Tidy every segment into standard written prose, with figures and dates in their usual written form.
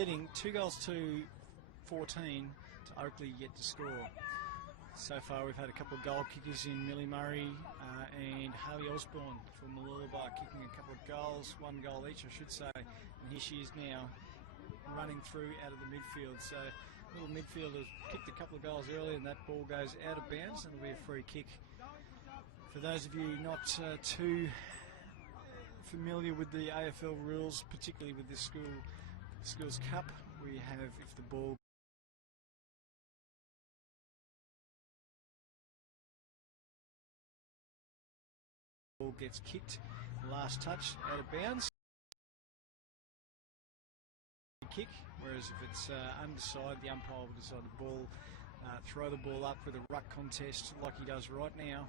Leading 2 goals to 14 to Oakley yet to score. So far we've had a couple of goal kickers in Millie Murray and Haley Osborne for Mooloolaba kicking a couple of goals, 1 goal each I should say, and here she is now running through out of the midfield. So little midfielders kicked a couple of goals earlier and that ball goes out of bounds and it'll be a free kick. For those of you not too familiar with the AFL rules, particularly with this Schools Cup, we have, if the ball gets kicked, last touch out of bounds, kick, whereas if it's underside, the umpire will decide the ball, throw the ball up with a ruck contest like he does right now,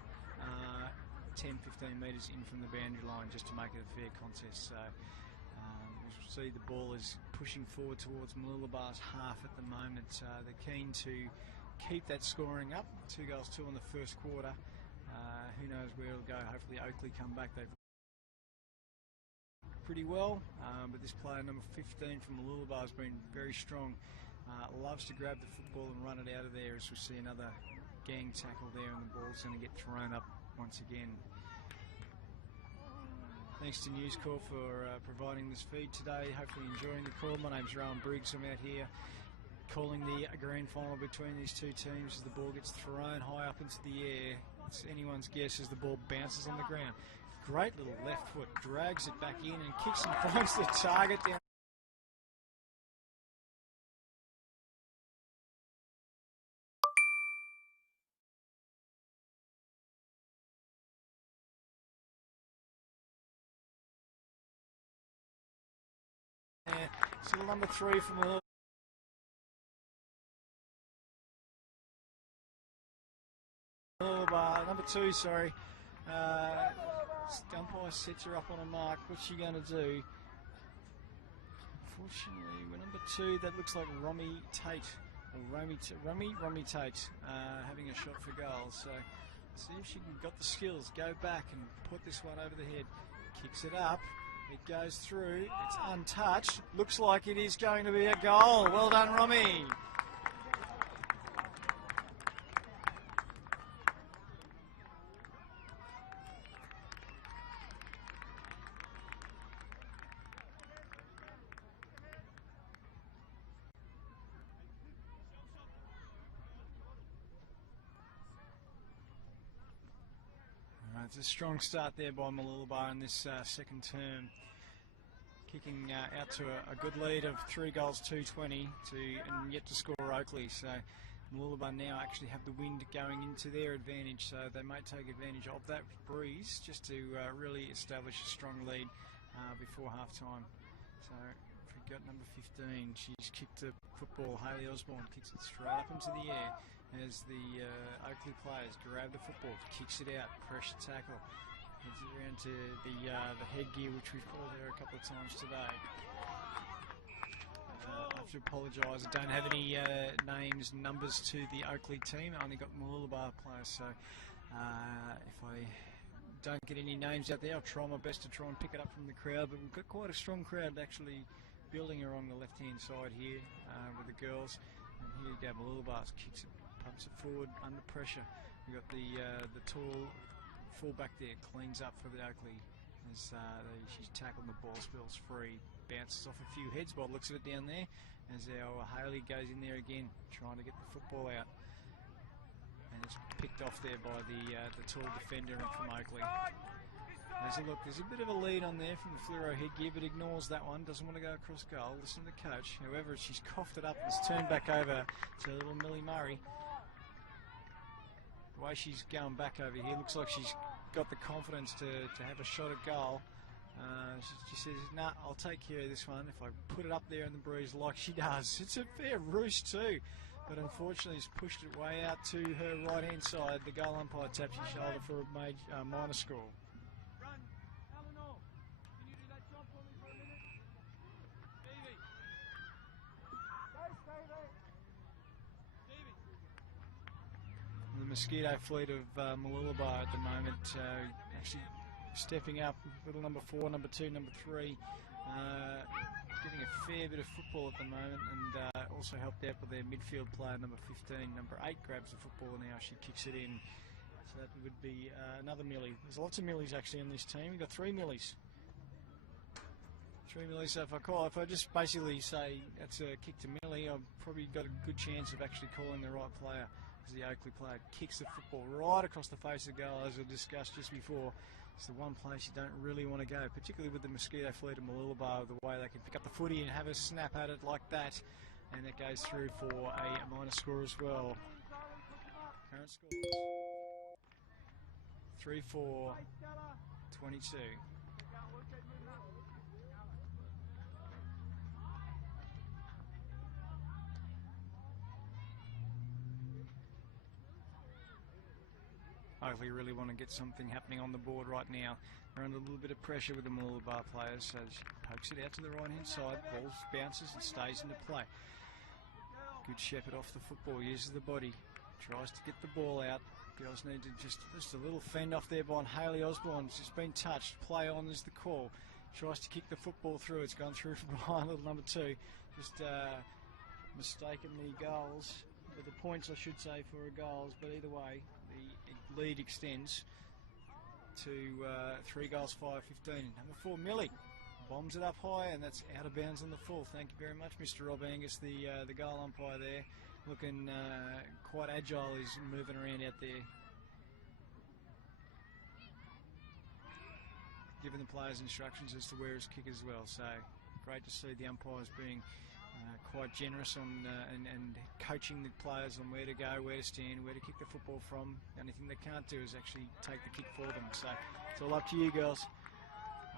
10-15 metres in from the boundary line, just to make it a fair contest. So we'll see the ball is pushing forward towards Mooloolaba's half at the moment. They're keen to keep that scoring up. 2 goals, 2 in the first quarter. Who knows where it'll go. Hopefully Oakley come back. They've pretty well, but this player number 15 from Mooloolaba has been very strong. Loves to grab the football and run it out of there, as we see another gang tackle there, and the ball's going to get thrown up once again. Thanks to News Corp for providing this feed today. Hopefully enjoying the call. My name's Rowan Briggs. I'm out here calling the grand final between these two teams as the ball gets thrown high up into the air. It's anyone's guess as the ball bounces on the ground. Great little left foot, drags it back in and kicks and finds the target down. So number 3 from the number 2, sorry. Umpire sets her up on a mark. What's she going to do? Unfortunately, with number 2, that looks like Romy Tate, or Romy Tate, having a shot for goal. So see if she can got the skills. Go back and put this one over the head. Kicks it up. It goes through. It's untouched. Looks like it is going to be a goal. Well done, Romy. It's a strong start there by Mooloolaba in this second term, kicking out to a good lead of 3 goals, 2-20 and yet to score Oakley. So Mooloolaba now actually have the wind going into their advantage, so they may take advantage of that breeze just to really establish a strong lead before half time. So if we've got number 15, she's kicked the football. Haley Osborne kicks it straight up into the air as the Oakley players grab the football, kicks it out, pressure tackle, heads it around to the headgear, which we've called there a couple of times today. I have to apologise, I don't have any names, numbers to the Oakley team. I only got Mooloolaba players, so if I don't get any names out there, I'll try my best to try and pick it up from the crowd. But we've got quite a strong crowd actually building along the left-hand side here with the girls. And here you go, Mooloolaba kicks it, pumps it forward under pressure. We've got the tall fullback there, cleans up for the Oakley as she's tackled, the ball spills free, bounces off a few heads by the looks of it down there, as our Haley goes in there again, trying to get the football out. And it's picked off there by the tall defender from Oakley. There's a bit of a lead on there from the fluoro headgear, but ignores that one, doesn't want to go across goal. Listen to the coach. However, she's coughed it up and it's turned back over to little Millie Murray. The way she's going back over here, looks like she's got the confidence to have a shot at goal. She says, nah, I'll take care of this one if I put it up there in the breeze like she does. It's a fair roost too, but unfortunately he's pushed it way out to her right hand side. The goal umpire taps his shoulder for a minor score. The mosquito fleet of Mooloolaba at the moment actually stepping up. Little number 4, number 2, number 3 getting a fair bit of football at the moment, and also helped out with their midfield player, number 15. Number 8 grabs the football now, she kicks it in. So that would be another Millie. There's lots of Millies actually on this team. We've got 3 Millies. 3 Millies. So if I just basically say that's a kick to Millie, I've probably got a good chance of actually calling the right player, because the Oakley player kicks the football right across the face of the goal, as we discussed just before. It's the one place you don't really want to go, particularly with the Mosquito Fleet and Mooloolaba, the way they can pick up the footy and have a snap at it like that. And it goes through for a minor score as well. Current scores 3-4, 22. Hopefully really want to get something happening on the board right now. They're under a little bit of pressure with the Mooloolaba players, so she pokes it out to the right hand side, ball bounces and stays into play. Good Shepherd off the football, uses the body, tries to get the ball out. Girls need to just a little fend off there by Hayley Osborne. It's just been touched, play on is the call. Tries to kick the football through, it's gone through from behind little number 2. Just mistaken the goals, or the points I should say, for goals, but either way, the lead extends to 3 goals, 5-15. Number 4, Millie, bombs it up high, and that's out of bounds on the full. Thank you very much, Mr. Rob Angus, the goal umpire there. Looking quite agile, he's moving around out there, giving the players instructions as to where his kick as well. So great to see the umpires being quite generous on and coaching the players on where to go, where to stand, where to kick the football from. The only thing they can't do is actually take the kick for them. So it's all up to you, girls.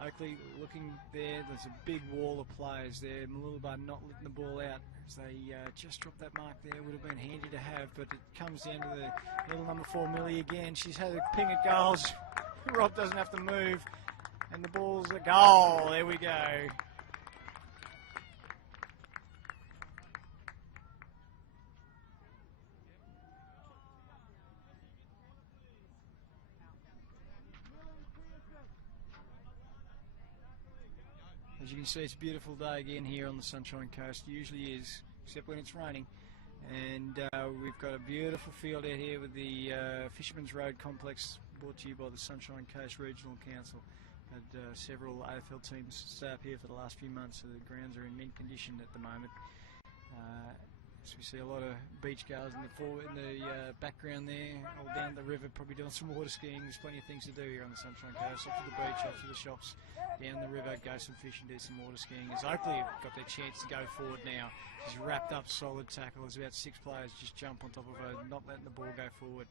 Oakley looking there. There's a big wall of players there. Mooloolaba not letting the ball out. As they just dropped that mark there. Would have been handy to have, but it comes down to the little number 4, Millie again. She's had a ping at goals. Rob doesn't have to move. And the ball's a goal. There we go. As you can see, it's a beautiful day again here on the Sunshine Coast. Usually is, except when it's raining. And we've got a beautiful field out here with the Fisherman's Road Complex, brought to you by the Sunshine Coast Regional Council. Had several AFL teams stay up here for the last few months, so the grounds are in mint condition at the moment. So we see a lot of beach goers in the background there, all down the river, probably doing some water skiing. There's plenty of things to do here on the Sunshine Coast. Off to the beach, off to the shops, down the river, go some fishing, do some water skiing. As Oakley have got their chance to go forward now. She's wrapped up, solid tackle. There's about 6 players just jump on top of her, not letting the ball go forward.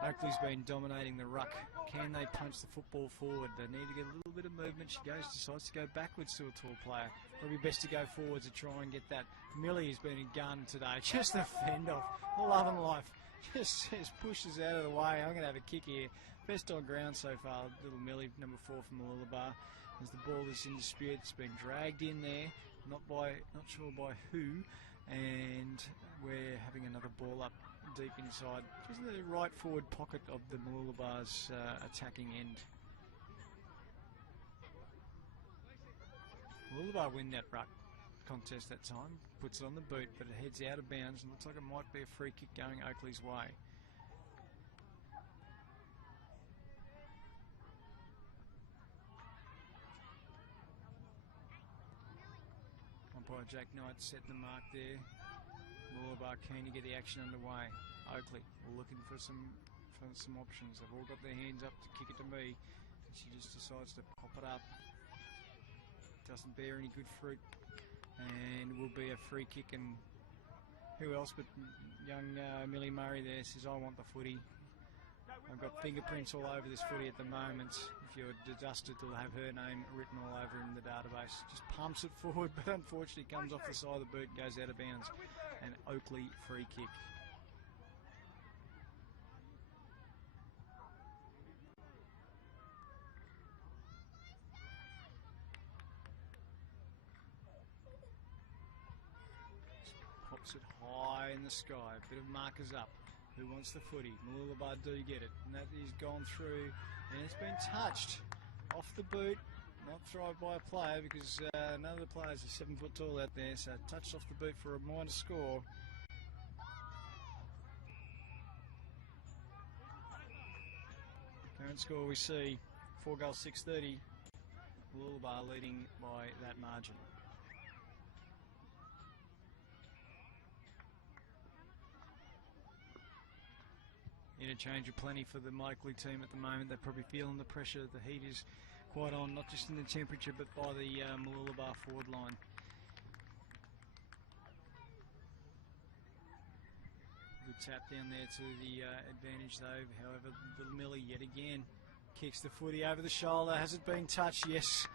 Oakley's been dominating the ruck. Can they punch the football forward? They need to get a little bit of movement. She decides to go backwards to a tall player. Probably best to go forwards to try and get that. Millie has been a gun today. Just a fend off. Love and life. Just pushes out of the way. I'm going to have a kick here. Best on ground so far. Little Millie, number 4 from Mooloolaba. As the ball is in dispute, it's been dragged in there. Not sure by who. And we're having another ball up deep inside, just in the right forward pocket of the Mooloolaba's attacking end. Mooloolaba win that ruck contest that time, puts it on the boot, but it heads out of bounds and looks like it might be a free kick going Oakley's way. Umpire Jack Knight setting the mark there. Mooloolaba keen to get the action underway. Oakley looking for some options. They've all got their hands up to kick it to me. And she just decides to pop it up. Doesn't bear any good fruit. And will be a free kick. And who else but young Millie Murray there says, I want the footy. I've got fingerprints all over this footy at the moment. If you're dusted, it'll have her name written all over in the database. Just pumps it forward, but unfortunately comes off the side of the boot and goes out of bounds. An Oakley free kick. Just pops it high in the sky. A bit of markers up. Who wants the footy? Mooloolaba do get it. And that is gone through. And it's been touched. Off the boot. not thrived by a player because none of the players are 7 foot tall out there, so touched off the boot for a minor score. Current score we see 4 goals 630. Mooloolaba leading by that margin. Interchange of plenty for the Oakley team at the moment. They're probably feeling the pressure. The heat is quite on, not just in the temperature, but by the Mooloolaba forward line. Good tap down there to the advantage though. However, little Millie yet again kicks the footy over the shoulder. Has it been touched? Yes.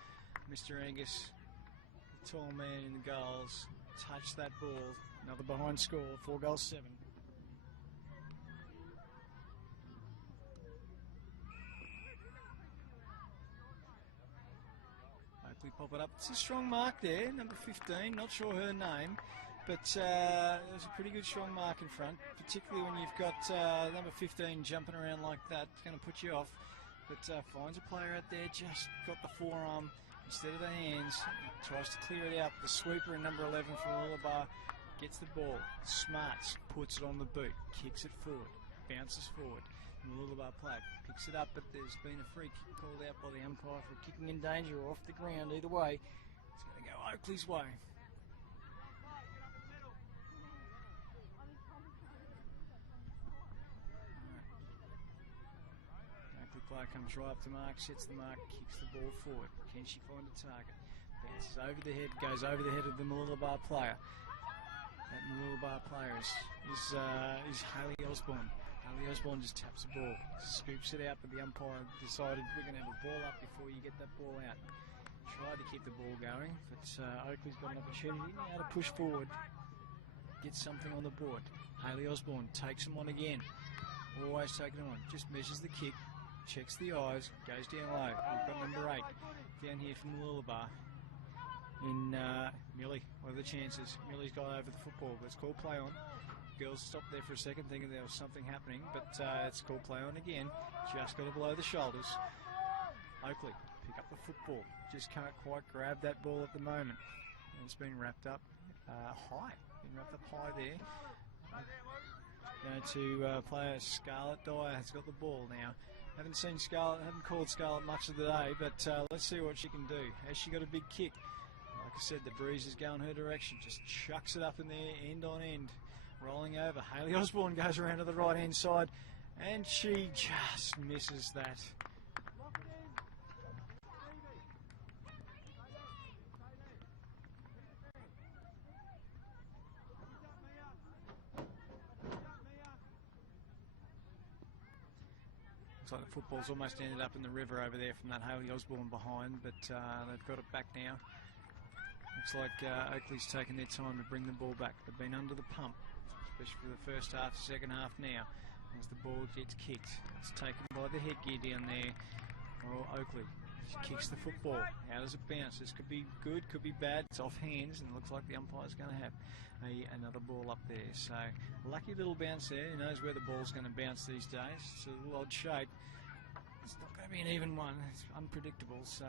Mr. Angus, the tall man in the goals, touched that ball. Another behind score, 4 goals 7. Oakley pop it up. It's a strong mark there, number 15. Not sure her name, but there's a pretty good strong mark in front, particularly when you've got number 15 jumping around like that. It's going to put you off. But finds a player out there, just got the forearm instead of the hands. Tries to clear it out. The sweeper in number 11 from Mooloolaba gets the ball. Smarts puts it on the boot, kicks it forward, bounces forward. Mooloolaba player picks it up, but there's been a free kick called out by the umpire for kicking in danger or off the ground. Either way, it's going to go Oakley's way. Player comes right up to mark, sets the mark, kicks the ball forward. Can she find a target? Bounces over the head, goes over the head of the Mooloolaba player. That Mooloolaba player is Hayley Osborne. Hayley Osborne just taps the ball, scoops it out, but the umpire decided we're going to have a ball up before you get that ball out. Tried to keep the ball going, but Oakley's got an opportunity now to push forward, get something on the board. Hayley Osborne takes him on again. Always taking him on, just measures the kick. Checks the eyes, goes down low. We've got number 8 down here from Mooloolaba. In Millie, what are the chances? Millie's got over the football, but it's called play on. Girls stopped there for a second thinking there was something happening, but it's called play on again. Just got to below the shoulders. Oakley, pick up the football. Just can't quite grab that ball at the moment. And it's been wrapped up high. Been wrapped up high there. Going to player Scarlett Dyer has got the ball now. Haven't seen Scarlett, haven't called Scarlett much of the day, but let's see what she can do. Has she got a big kick? Like I said, the breeze is going her direction. Just chucks it up in there, end on end. Rolling over. Hayley Osborne goes around to the right-hand side, and she just misses that. Looks like the football's almost ended up in the river over there from that Hayley Osborne behind, but they've got it back now. Looks like Oakley's taken their time to bring the ball back. They've been under the pump, especially for the first half, second half now, as the ball gets kicked. It's taken by the headgear down there. Oh, Oakley. She kicks the football. How does it bounce? This could be good, could be bad. It's off hands, and it looks like the umpire's going to have another ball up there. So, lucky little bounce there. Who knows where the ball's going to bounce these days? It's a little odd shape. It's not going to be an even one. It's unpredictable. So,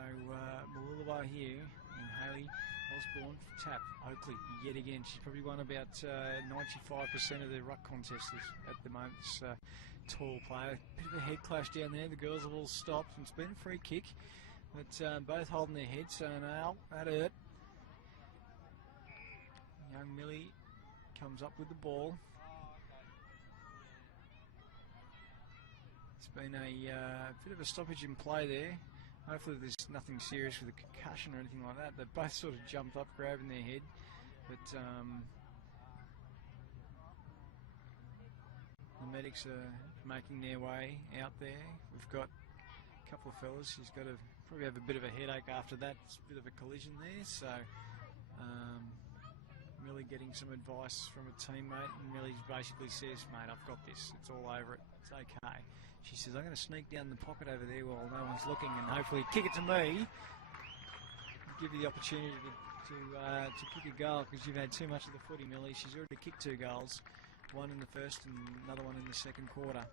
Mooloolaba here, and Hayley Osborne tap. Oakley yet again. She's probably won about 95% of the ruck contests at the moment. It's a tall player. Bit of a head clash down there. The girls have all stopped. It's been a free kick. But both holding their heads, so no, that hurt. Young Millie comes up with the ball. It's been a bit of a stoppage in play there. Hopefully there's nothing serious with a concussion or anything like that. They both sort of jumped up, grabbing their head. But the medics are making their way out there. We've got a couple of fellas. He's got to probably have a bit of a headache after that. It's a bit of a collision there. So Millie getting some advice from a teammate, and Millie basically says, "Mate, I've got this. It's all over it. It's okay." She says, "I'm going to sneak down the pocket over there while no one's looking and hopefully kick it to me. Give you the opportunity to kick a goal because you've had too much of the footy, Millie." She's already kicked 2 goals, one in the first and another one in the second quarter.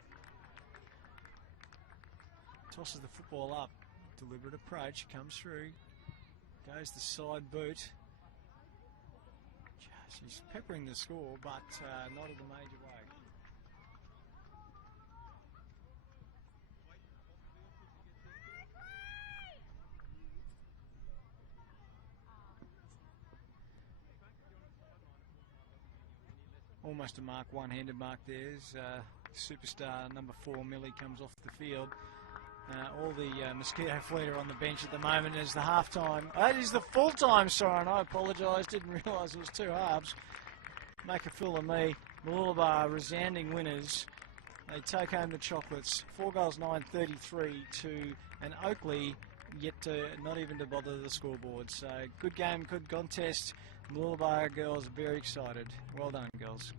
Tosses the football up. Deliberate approach, comes through, goes the side boot. She's peppering the score, but not in a major way. Almost a mark, one-handed mark there. Superstar number 4, Millie, comes off the field. All the Mosquito fleet are on the bench at the moment as the half-time. That is the full-time siren. I apologise, didn't realise it was 2 halves. Make a fool of me. Mooloolaba resounding winners. They take home the chocolates. 4 goals, 9-33 to an Oakley yet to not even to bother the scoreboard. So good game, good contest. Mooloolaba girls very excited. Well done, girls.